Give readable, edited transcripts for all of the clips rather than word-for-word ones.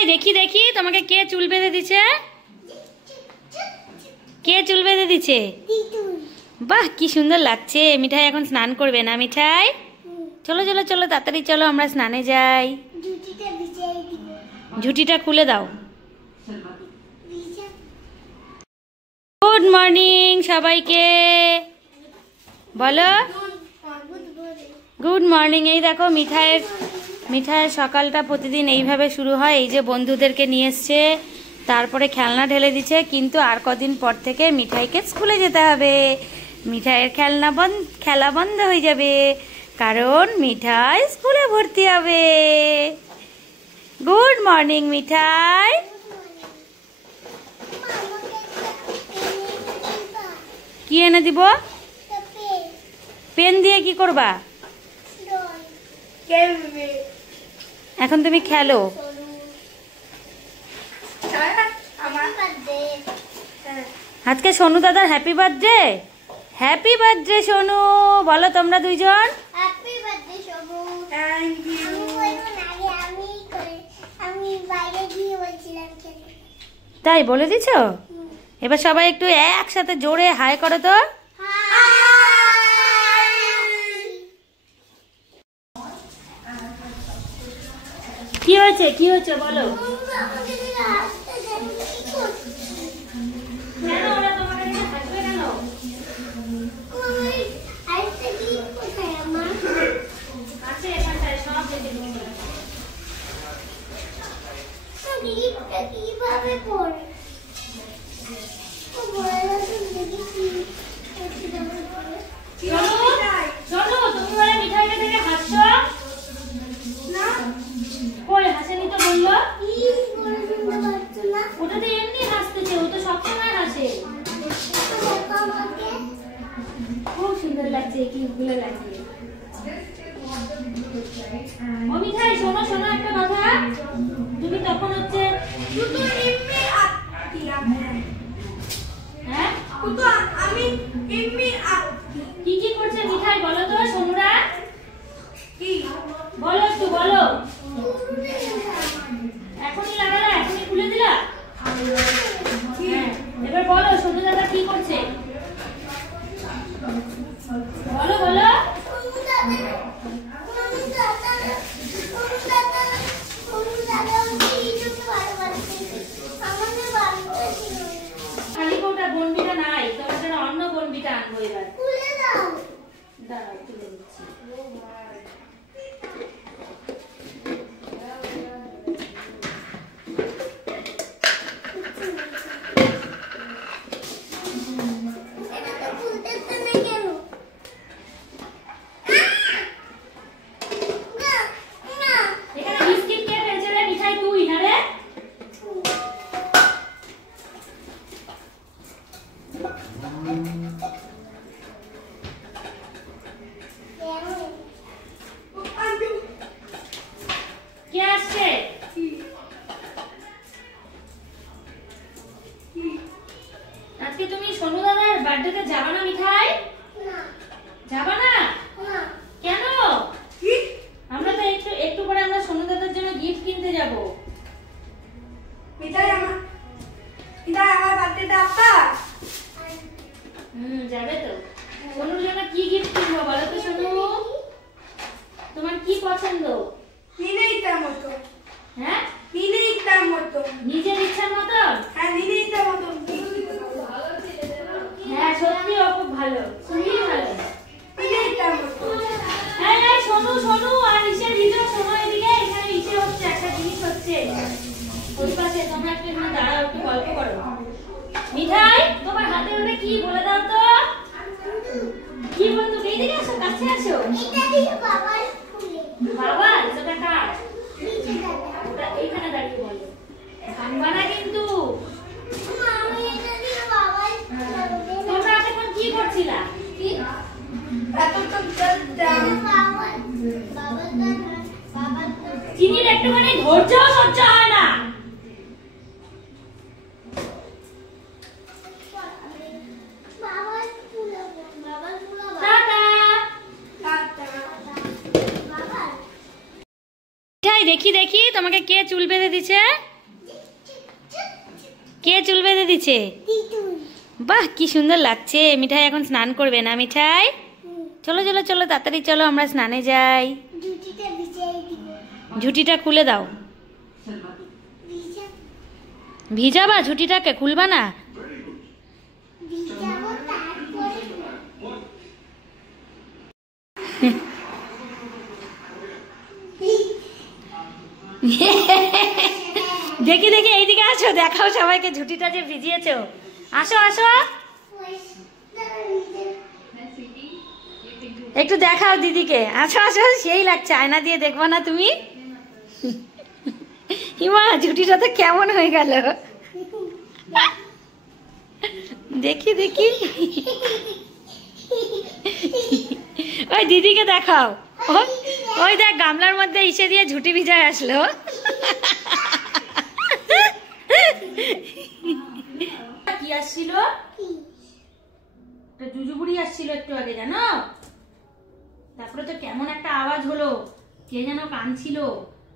মিঠাই দেখি দেখি তোমাকে কে চুল বেঁধে দিছে? কে চুল বেঁধে দিছে? বাহ কি সুন্দর লাগছে। মিঠাই এখন স্নান করবে না মিঠাই? চলো চলো চলো তাড়াতাড়ি চলো আমরা স্নানে যাই। ঝুটিটা খুলে দাও। গুড মর্নিং সবাইকে বলো। Good morning. এই দেখো মিঠাইয়ের সকালটা প্রতিদিন এইভাবে শুরু হয়। এই যে বন্ধুদেরকে নিয়ে এসছে, তারপরে খেলনা ঢেলে দিচ্ছে, কিন্তু আর কদিন পর থেকে মিঠাইকে স্কুলে যেতে হবে। মিঠাইয়ের খেলা বন্ধ হয়ে যাবে, কারণ মিঠাই স্কুলে ভর্তি হবে। গুড মর্নিং মিঠাই। কি এনে দিব? পেন দিয়ে কি করবা? এখন তুমি খেলো। আজকে সোনু দাদার happy birthday. Happy birthday Sonu. বলো তোমরা দুইজন। Happy birthday Sonu. Thank you. আমি বাইরে গিয়ে বলছিলাম খেতে। তাই বলে দিছো? এবার সবাই একটু একসাথে জোরে হাই করো তো। কি হয়েছে কি হয়েছে বলো। কেন ওরা তোমাকে দেখে হাসবে কেন? আছে এখানটায় সব দেখে নিয়ে। কিভাবে পড়ে? শোনো তুমি বলে মিঠাইকে দেখে হাসছো না? কই হাসেনি তো বললো। ওটা তো এমনি হাসতেছে, ও তো সবসময় হাসে। খুব সুন্দর লাগছে, কি ভালো লাগছে। ও মিঠাই শোনো শোনো একটা কথা। তুমি তখন হচ্ছে হ্যাঁ আমি কি কি করছে মিঠাই বলো তো সোনুরা। কি বলো একটু বলো। এখনই লাগালা, এখনই খুলে দিলা। হ্যাঁ এবার বলো সোনু দাদা কি করছে বলো বলো। খালি কোটা বনবিটা নাই, তোমাদের অন্য বনবিটা আনবো এবার। দাঁড়াও তুলে দিচ্ছি। আজকে তুমি সোনু দাদার বার্থডেতে যাবা না মিঠাই? যাবা না? কেন? আমরা তো একটু পরে আমরা সোনু দাদার জন্য গিফট কিনতে যাব। মিঠাই আমার বার্থডেটা আপা। যাবে তো। সোনুর জন্য কি গিফট কিনবো বলো তো সোনু? তোমার কি পছন্দ? নিজের ইচ্ছার মতো। হ্যাঁ নিজের ইচ্ছার মতো। নিজের ইচ্ছার মতো? হ্যাঁ নিজের ইচ্ছার মতো। হ্যাঁ সত্যি ও খুব ভালো, খুবই ভালো। নিজের ইচ্ছার মতো। এই সোনু সোনু আর ইসের ভিডিও শোনো এদিকে। এখানে ইসে হচ্ছে, একটা জিনিস হচ্ছে ওই পাশে। তোমরা একটু এখানে দাঁড়াও, একটু গল্প করো। মিঠাই তোমার হাতে ওটা কি বলে দাও তো। কি বলতো? এইদিকে আসো, কাছে আসো। এটা দিয়ে বাবার ফুলে। বাবা এটা কার? নিচে দাদা। ওটা এইখানে দাঁড়িয়ে বলো, ভাঙবা না কিন্তু। আমি এটা দিয়ে বাবার তোমরা এখন কি করছিলা? কি এত তো দাম বাবার চিনির একটুখানি ধৈর্য সহ্য হয় না। দেখি দেখি তোমাকে কে চুল বেঁধে দিছে? কে চুল বেঁধে দিচ্ছে? দিদুন। বাহ কি সুন্দর লাগছে। মিঠাই এখন স্নান করবে না মিঠাই? চলো চলো চলো তাড়াতাড়ি চলো আমরা স্নানে যাই। জুটিটা ভিজিয়ে দিব। ঝুঁটিটা খুলে দাও। ভিজা ভিজাবা ঝুঁটিটাকে, খুলবা না? ভিজাবো তারপরে দেখি দেখি এইদিকে আসো, দেখাও সবাইকে ঝুঁটিটা যে ভিজিয়েছো। আসো আসো একটু দেখাও দিদিকে। আসো আসো, সেই লাগছে, আয়না দিয়ে দেখবো না তুমি? হিমা ঝুঁটিটা তো কেমন হয়ে গেল, দেখি দেখি। ওই দিদিকে দেখাও। ওই দেখ গামলার মধ্যে ইসে দিয়ে ঝুঁটি ভিজায় আসলো। কি আসছিল? জুজুবুড়ি আসছিল একটু আগে জানো। তারপরে তো কেমন একটা আওয়াজ হলো, কে যেন কাঁদছিল।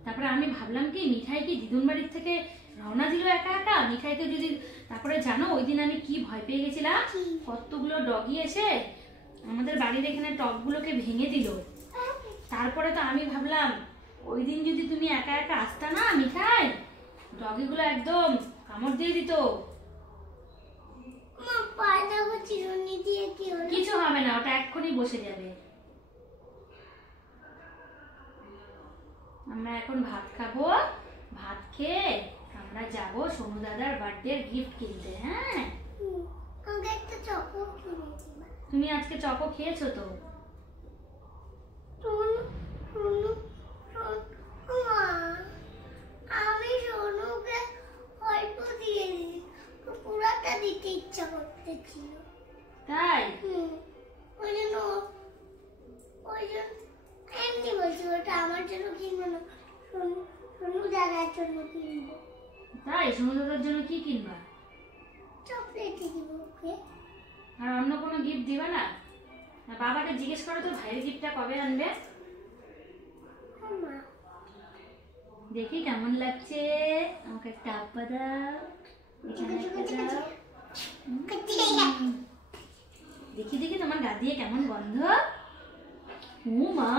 তারপরে আমি ভাবলাম কি মিঠাই কি দিদুন বাড়ির থেকে রওনা দিল একা একা, মিঠাইকে যদি। তারপরে জানো ওই দিন আমি কি ভয় পেয়ে গেছিলাম, কতগুলো ডগি এসে আমাদের বাড়ির এখানে টবগুলোকে ভেঙে দিল। তারপরে তো আমি ভাবলাম ওই দিন যদি তুমি একা একা আসতা না মিঠাই, ডগিগুলো একদম কামড় দিয়ে দিত। মা পায়দা চিরুনি দিয়ে কি হলো? কিছু হবে না, ওটা এক্ষুনি বসে যাবে। আমরা এখন ভাত খাবো, ভাত খেয়ে আমরা যাব সোনু দাদার বার্থডে গিফট কিনতে। হ্যাঁ আমাকে একটা চকো কিনে দিবা। তুমি আজকে চকো খেয়েছো তো? মা আমি সোনুকে অল্প দিয়ে দিই, পুরাটা দিতে ইচ্ছা করতেছিল। তাই ওই জন্য এমনি বলছি ওটা আমার জন্য কিনবো না, সোনু দাদার জন্য কিনবো। তাই সোনু দাদার জন্য কি কিনবা? চকলেট দিব ওকে। আর অন্য কোনো গিফট দিবা না? বাবাকে জিজ্ঞেস করো তো ভাইয়ের গিফটটা কবে আনবে। মা দেখি কেমন লাগছে, আমাকে একটা আপ্পা দাও, এখানে একটা দাও। দেখি দেখি তোমার গা দিয়ে কেমন গন্ধ। ও মা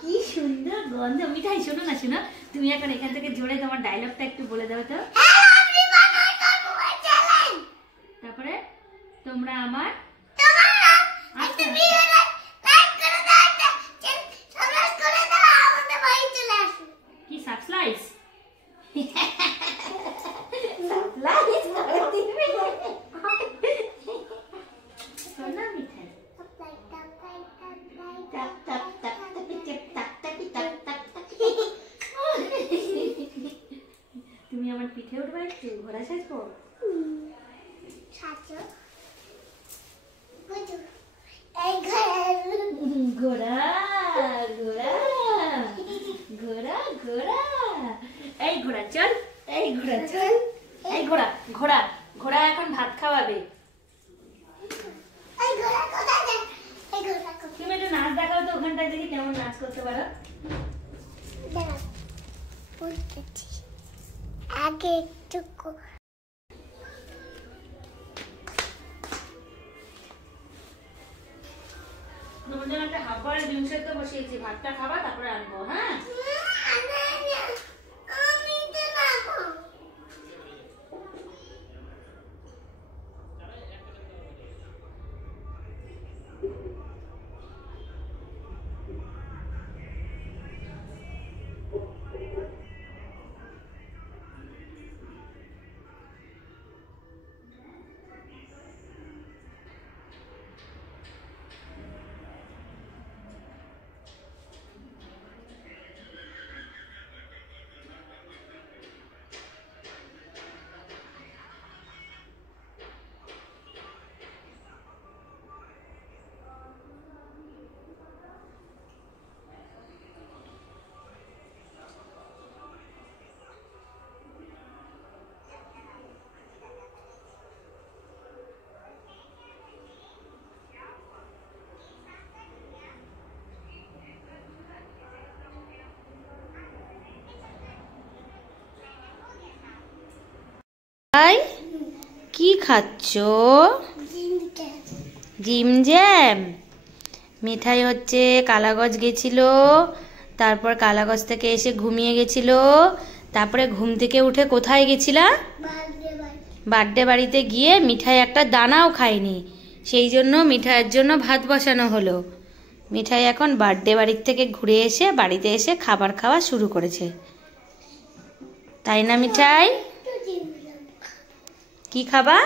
কি সুন্দর গন্ধ। মিঠাই শোনো না, শোনো তুমি এখন এখান থেকে জোরে তোমার ডায়লগটা একটু বলে দাও তো। তারপরে তোমরা আমার কি সাবস্ক্রাইব তুমি আমার পিঠে উঠবা একটু, ঘোড়া সাজবো। ঘোড়া ঘোড়া ঘোড়া ঘোড়া, এই ঘোড়া চল, এই ঘোড়া চল, এই ঘোড়া ঘোড়া ঘোড়া এখন ভাত খাওয়াবে। তুমি একটু নাচ দেখাও তো ওখানটায়, দেখি কেমন নাচ করতে পারো। আগে একটু তোমার জন্য একটা হাফ বয়েল ডিম সেদ্ধ বসিয়েছি, ভাতটা খাবা তারপরে আনবো। হ্যাঁ কি খাচ্ছ? জিমটা জিম জ্যাম। মিঠাই হচ্ছে কালাগঞ্জ গেছিল, তারপর কালাগঞ্জ থেকে এসে ঘুমিয়ে গেছিল, তারপরে ঘুম থেকে উঠে কোথায় গেছিলা? বার্থডে বাড়ি। বার্থডে বাড়িতে গিয়ে মিঠাই একটা দানাও খায়নি, সেই জন্য মিঠাইয়ের জন্য ভাত বসানো হলো। মিঠাই এখন বার্থডে বাড়ির থেকে ঘুরে এসে বাড়িতে এসে খাবার খাওয়া শুরু করেছে, তাই না মিঠাই? একটু জিম যাবো। কি খাবা?